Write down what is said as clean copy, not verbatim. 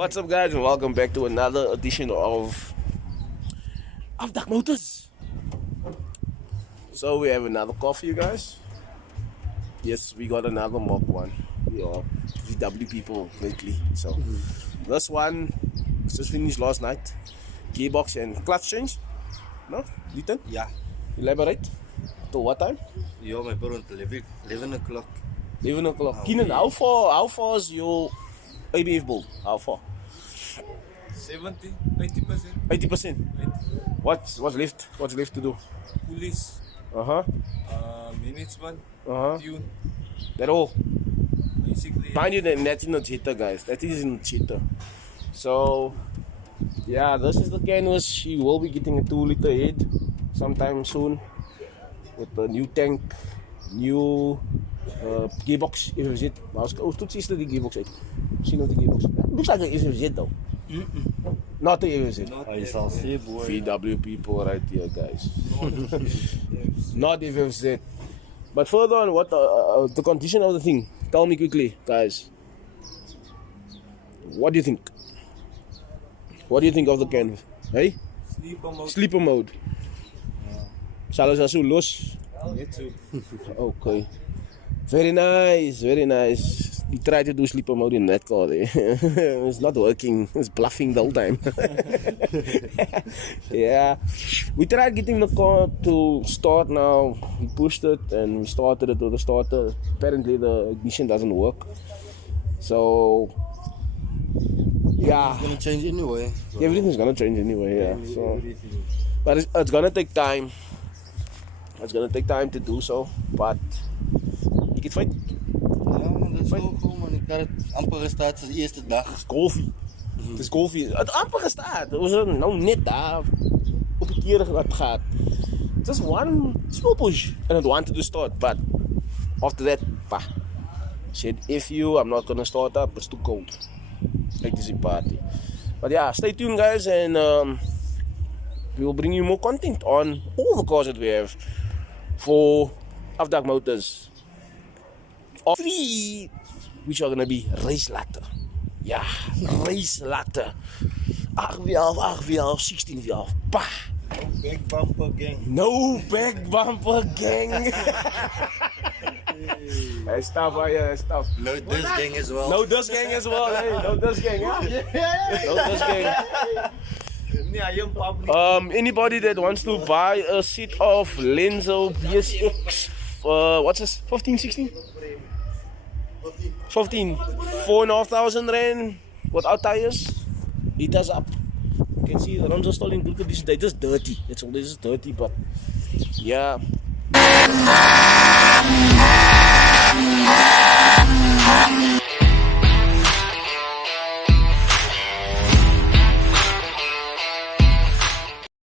What's up, guys, and welcome back to another edition of AFDAK Motors. So we have another car for you guys. Yes, we got another mk1. We are VW people lately. So this one was just finished last night. Gearbox and clutch change. No, Ethan? Yeah. Elaborate. To what time? Yo, my parent 11 o'clock. 11 o'clock. Keenan, how far is your ABF build? How far? 70, 80%. 80%. What's left? What's left to do? Police. Minutes man. Tune. That all. Basically. Mind you, that's in the cheater, guys. That is in the cheater. So, yeah, this is the canvas. She will be getting a 2-liter head sometime soon with a new tank, new gearbox. FFZ. Hoe toets is die gearbox uit? Sien nou die gearbox. Looks like an FFZ though. Not the FFZ. VW people right here, guys. Not FFZ. But further on, what the condition of the thing? Tell me quickly, guys. What do you think? What do you think of the canvas? Hey? Sleeper mode. Sleeper mode. Sal ons so los? Net so. Okay. Very nice, very nice. We tried to do sleeper mode in that car there. It's not working. It's bluffing the whole time. Yeah. We tried getting the car to start now. We pushed it and we started it with the starter. Apparently the ignition doesn't work. So yeah. It's gonna change anyway. So. Everything's gonna change anyway, yeah. So, but it's gonna take time. It's gonna take time to do so, but ik het fijn. Ja man, dat is wel goed man. Ik had het amper gestart als eerste dag. Het is koffie. Het is koffie. Het amper gestart. Het was nou net daar op een keer dat gaat. Just one small push and it wanted to start, but after that, bah. Said I'm not gonna start up. It's too cold. Like this party. But yeah, stay tuned, guys, and we will bring you more content on all the cars that we have for AFDAK Motors. 3, which are gonna be race later. Yeah, race later. 8V, 16V. Bah. No back bumper gang. No back bumper gang. Hey, stop, yeah, stop. No this gang as well. No this gang as well, hey. No this gang, yeah. No this gang. Anybody that wants to buy a set of Lenzo BSX, what's this? 15, 16? 15. 4,500 rand without tires. Hit us up. You can see the rims are still in good condition. They're just dirty. It's all, they're just dirty, but yeah.